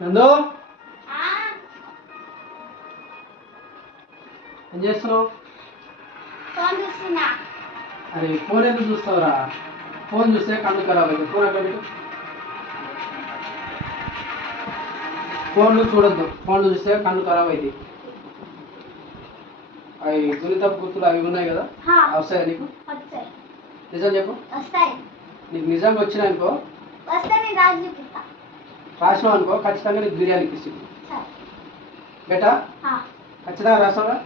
నందు ఏం చేస్తున్నావు? అరే ఫోన్ ఎందుకు చూస్తావురా? ఫోన్ చూస్తే కళ్ళు ఖరాబ్ అవుతుంది. ఫోన్ అక్కడ పెట్టు. ఫోన్లు చూడొద్దు. ఫోన్లు చూస్తే కళ్ళు ఖరాబ్ అవుతాయి. అవి గురిత గుర్తులు అవి ఉన్నాయి కదా, వస్తాయా నీకు? నిజం చెప్పు. నీకు నిజంగా వచ్చినాయనుకో, రాసినావు అనుకో, ఖచ్చితంగా నీకు బిర్యానీకి ఇస్తుంది. బేటా ఖచ్చితంగా రాసావా?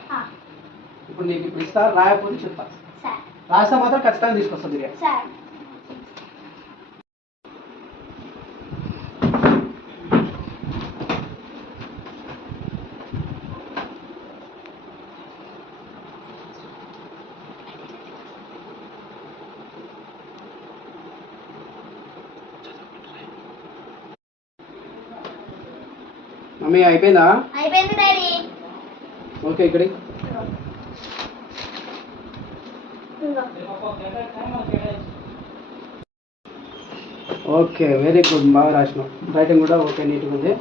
ఇప్పుడు నీకు ఇప్పుడు ఇస్తా, రాయకపోతే చెప్తా. రాస్తా మాత్రం ఖచ్చితంగా తీసుకొస్తా బిర్యానీ. మమ్మీ అయిపోయిందా? అయిపోయింది డాడీ. ఓకే ఇక్కడ ఓకే వెరీ గుడ్, బాగా రాసినావు. రైటింగ్ కూడా ఓకే, నీట్గా ఉంది.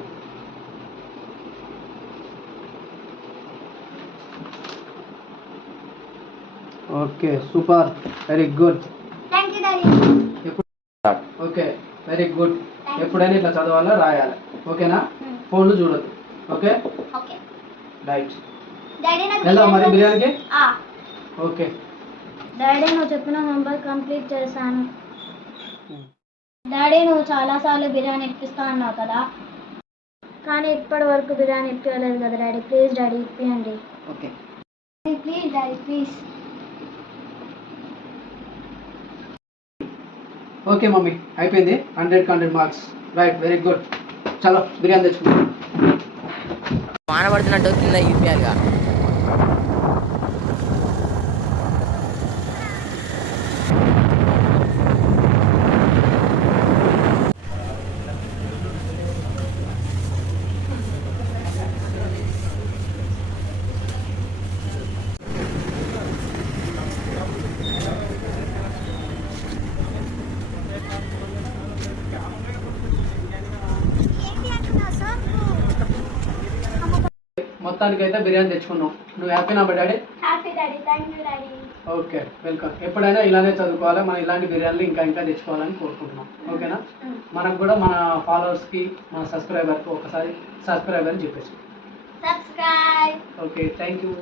Okay super, very good. Thank you daddy. Okay very good. ఎప్పుడైనా ఇట్లా చదవాలా, రాయాలి. ఓకేనా? ఫోన్లు చూడద్దు. Okay okay right. డాడీ నాకు వెళ్దాం మరి బిర్యానీకి. ఓకే డాడీ నువ్వు చెప్పిన హోంవర్క్ కంప్లీట్ చేశాను. డాడీ నువ్వు చాలాసార్లు బిర్యానీ ఇప్పిస్తా అన్నావు కదా, కానీ ఇప్పటి వరకు బిర్యానీ ఇప్పించలేదు కదా డాడీ. ప్లీజ్ డాడీ ఇప్పియండి. Okay please daddy please. Okay mummy అయిపోయింది. 100కి 100 మార్క్స్. Right very good. చలో బిర్యానీ తెచ్చుకుందాం. వాన పడుతున్నట్టు కింద యూపీఆర్గా. మొత్తానికి అయితే బిర్యానీ తెచ్చుకున్నాం. నువ్వు హ్యాపీనా daddy? Happy daddy. Thank you daddy. Okay welcome. ఎప్పుడైనా ఇలానే చదువుకోవాలి, మనం ఇలాంటి బిర్యానీలు ఇంకా ఇంకా తెచ్చుకోవాలని కోరుకుంటున్నాం. ఓకేనా? మనకు కూడా మన ఫాలోవర్స్కి, మన సబ్స్క్రైబర్కి ఒకసారి సబ్స్క్రైబ్ అని చెప్పేసి. సబ్స్క్రైబ్. Okay thank you.